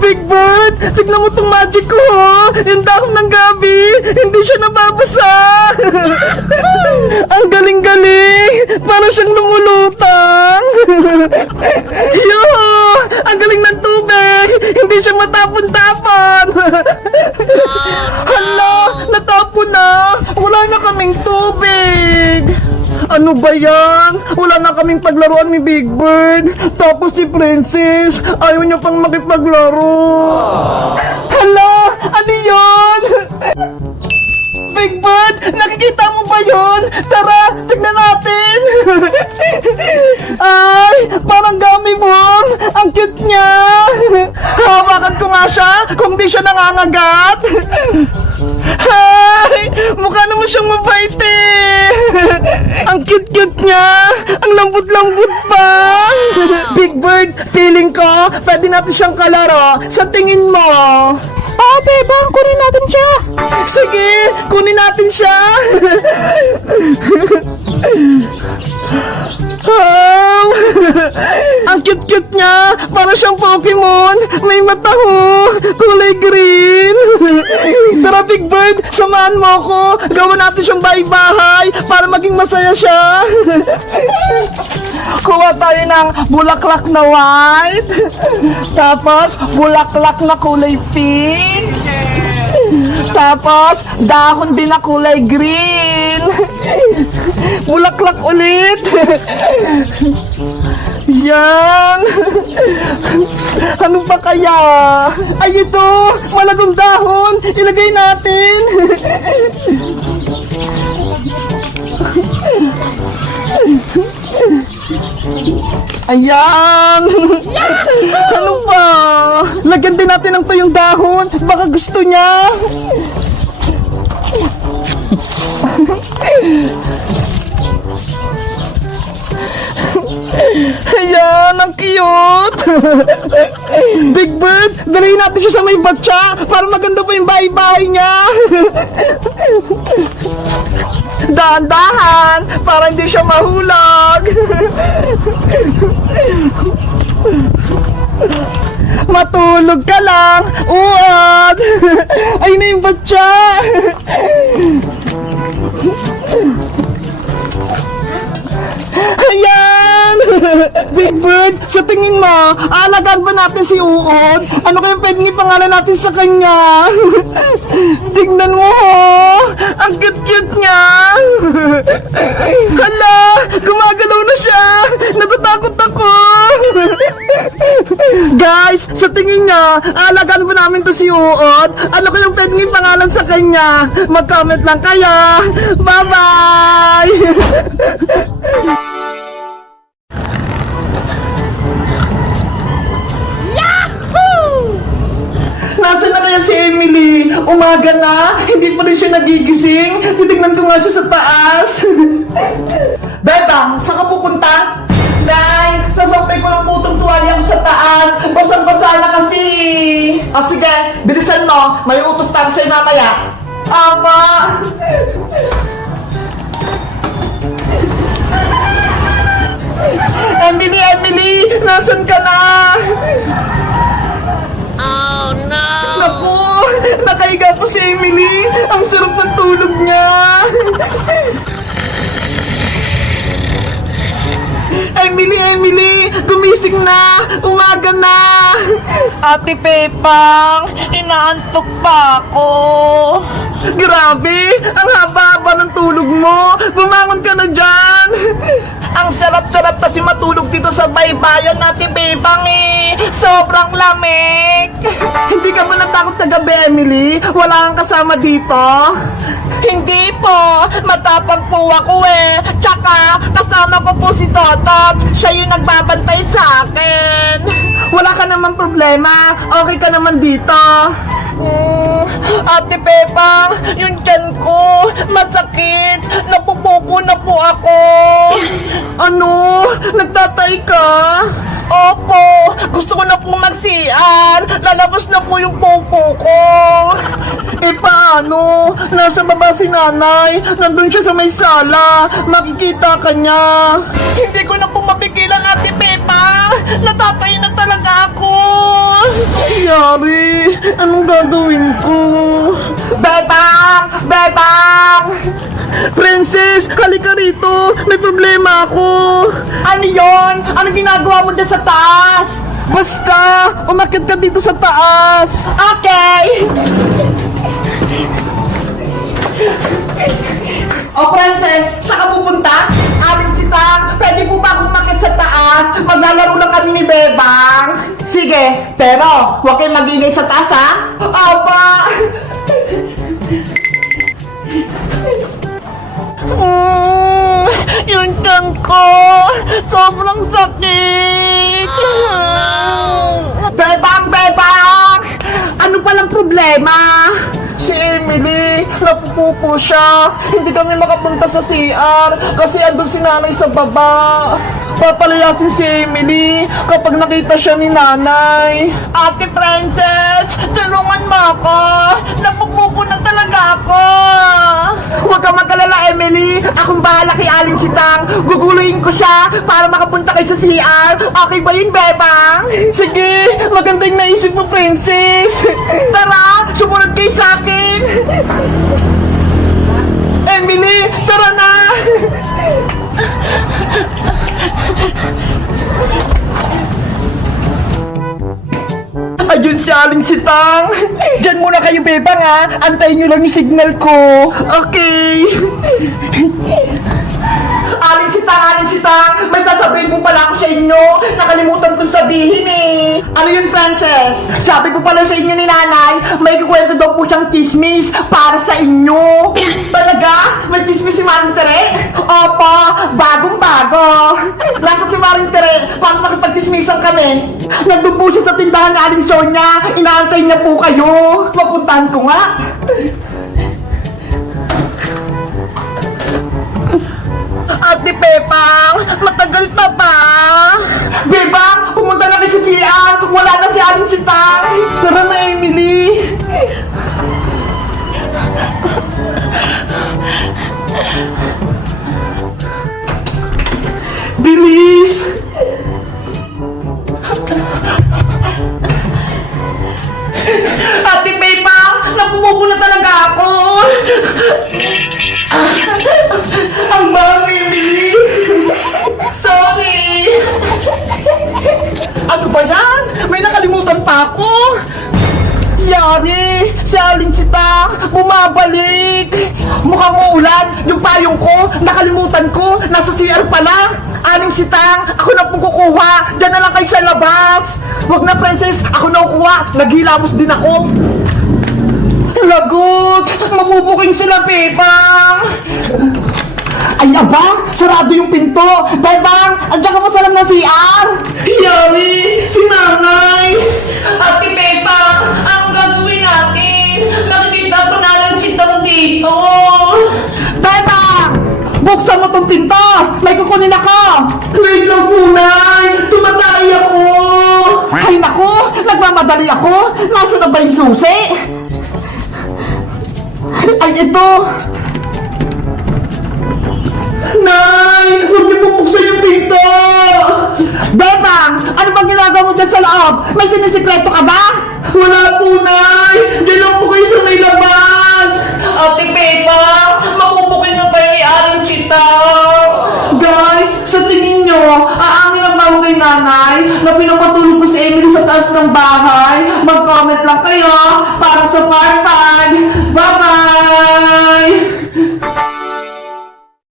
Big Bird, tignan mo tong magic ko, ho. Yung dahon ng gabi, hindi siya nababasa. Ang galing-galing, para siyang lumulutang. Yo, ang galing ng tubig, hindi siya matapon-tapon. Hala, natapon na, wala na kaming tubig. Ano ba yan? Wala na kaming paglaruan ni Big Bird. Tapos si Princess, ayaw niya pang makipaglaro. Hala! Ano yun? Big Bird, nakikita mo ba yun? Tara, tignan natin. Ay, parang gummy worm. Ang cute niya. Hawakan ko nga siya kung di siya nangangagat. Ay, mukha naman siyang mabait eh. Ang cute-cute niya. Ang lambot-lambot pa. Big Bird, feeling ko, pwede natin siyang kalaro. Sa tingin mo? Bebang, kunin natin siya. Sige, kunin natin siya. Oh, ang cute-cute niya. Para siyang Pokemon. May mata ho. Kulay green. Tara Big Bird, samahan mo ako. Gawa natin siyang bahay-bahay para maging masaya siya. Kuha tayo ng bulaklak na white. Tapos bulaklak na kulay pink. Tapos dahon din na kulay green. Bulaklak ulit. Yan. Ano pa kaya? Ay, ito, malagong dahon. Ilagay natin. Ayan. Ano pa? Lagyan din natin ng tuyong dahon. Baka gusto niya. Ayan, ang cute. Big Bird, dalhin natin siya sa may batya para maganda pa yung bahay-bahay niya. Dahan-dahan para hindi siya mahulog. Matulog ka lang. Uwad. Ayun na yung batya. Ayan! Big Bird, sa tingin mo, aalagaan ba natin si Uod? Ano kaya pwedeng ipangalan natin sa kanya? Tingnan mo, ho! Ang cute-cute niya! Hala! Gumagalaw na siya! Natatakot ako! Guys, sa tingin niya, aalagaan ba namin to si Uod? Ano kaya pwedeng ipangalan sa kanya? Mag-comment lang kayo! Bye-bye! Nasaan na kaya si Emily? Umaga na? Hindi pa rin siya nagigising? Titignan ko nga siya sa taas. Bebang, saan ka pupunta? Nay, sasampay ko ng putong tuwalya ko sa taas. Basang-basa na kasi. O sige, bilisan mo. May utos pa ako sa'yo mamaya. Ama! Emily! Nasaan ka na? Oh no! Naku! Nakahiga po si Emily! Ang sarap ng tulog niya! Emily! Gumising na! Umaga na! Ate Pepang! Inaantok pa ako! Grabe! Ang haba-haba ng tulog mo! Bumangon ka na dyan! Ang sarap-sarap kasi matulog dito sa baybayan natin, Bebang eh! Sobrang lamig! Hindi ka ba natakot na gabi, Emily? Wala kang kasama dito? Hindi po! Matapang po ako eh! Tsaka, kasama ko po si Totot! Siya yung nagbabantay sa akin! Wala ka naman problema! Okay ka naman dito! Ate Pepang, yung tiyan ko, masakit! Napupupo na po ako! Ano? Nagtatay ka? Opo! Gusto ko na po mag-CR! Lalabas na po yung popo ko! Eh paano? Nasa baba si nanay! Nandun siya sa may sala! Makikita ka niya! Hindi ko na po mapigilan, Ate Pepa! Natatay na talaga ako! Yari, anong gagawin ko? Bebang! Bebang! Princess, halika rito! May problema ako! Ano yon? Anong ginagawa mo dyan sa taas? Basta, umakyat ka dito sa taas! Okay! O Princess, saan ka pupunta? Aling si Tang, pwede po ba akong umakyat sa taas? Maglalaro lang kami ni Bebang. Sige, pero huwag kayong mag-ingay sa taas, ha? Aba! Yung tiyan ko, sobrang sakit. Bebang, Bebang! Ano palang problema? Si Emily, napupupo siya. Hindi kami makapunta sa CR kasi andun si nanay sa baba. Papalayasin si Emily kapag nakita siya ni nanay. Ate Princess, tulungan mo ako. Napupupo na talaga ako. Huwag ka mag-alala, Emily. Akong bahala kay Aling Sitang. Guguluhin ko siya para makapunta kayo sa CR. Okay ba yun, Bebang? Sige, maganda yung naisip mo, Princess. Tara, sumunod kayo sa akin. Emily, tara na. Ayun si Aling Sitang. Diyan muna kayo, Bebang, ha. Antayin nyo lang yung signal ko. Okay. Aling Sitang, may sasabihin po pala ako sa inyo. Nakalimutan kong sabihin eh. Ano yun, Frances? Sabi po pala sa inyo ni nanay, may kukwento daw po siyang chismis para sa inyo. Talaga? May chismis si Maring Tere? Opo, bagong-bago. Lang si Maring Tere, paano makipag-chismisan kami? Nandun po siya sa tindahan ni Aling Sonia. Inaantay niya po kayo. Mapuntahan ko nga. Ate Pepang, matagal pa ba? Bebang, pumunta na kayo sa CR. Wala na si Aling Sitang. Tara na, Emily. Bilis! Ate Pepang, napupupo na talaga ako. Ang bang, Emily! Sorry! Ano ba yan? May nakalimutan pa ako! Yari! Si Aling Sitang! Bumabalik! Mukhang uulan! Yung payong ko! Nakalimutan ko! Nasa CR pala! Aling Sitang! Ako na pong kukuha! Diyan na lang kayo sa labas! Huwag na, Princess! Ako na kukuha! Naghilamos din ako! Lagot! Mabubuking sila, Bebang! Ay, aba! Sarado yung pinto! Bebang! Andiyan ka pa sa loob ng CR! Yari! Si nanay! Ate Bebang! Anong gagawin natin? Nakikita ko na lang si Tom dito! Bebang! Buksan mo tong pinto! May kukunin ako! Wait lang po, Nay! Tumatay ako! Ay, naku! Nagmamadali ako! Nasa na ba yung susi? Ay, ito! Nay! Huwag niyo pong buksan yung pinto! Bebang! Ano bang ginagawa mo dyan sa loob? May sinisikreto ka ba? Wala po, Nay! Diyan lang po kayo sa may labas! Ate Bebang! Makubukin na tayo ni Aling Sitang! Guys! Sa tingin nyo, aangin ang baho kay nanay na pinapatulog ko si Emily sa taas ng bahay? Mag-comment lang kayo para sa Farpad!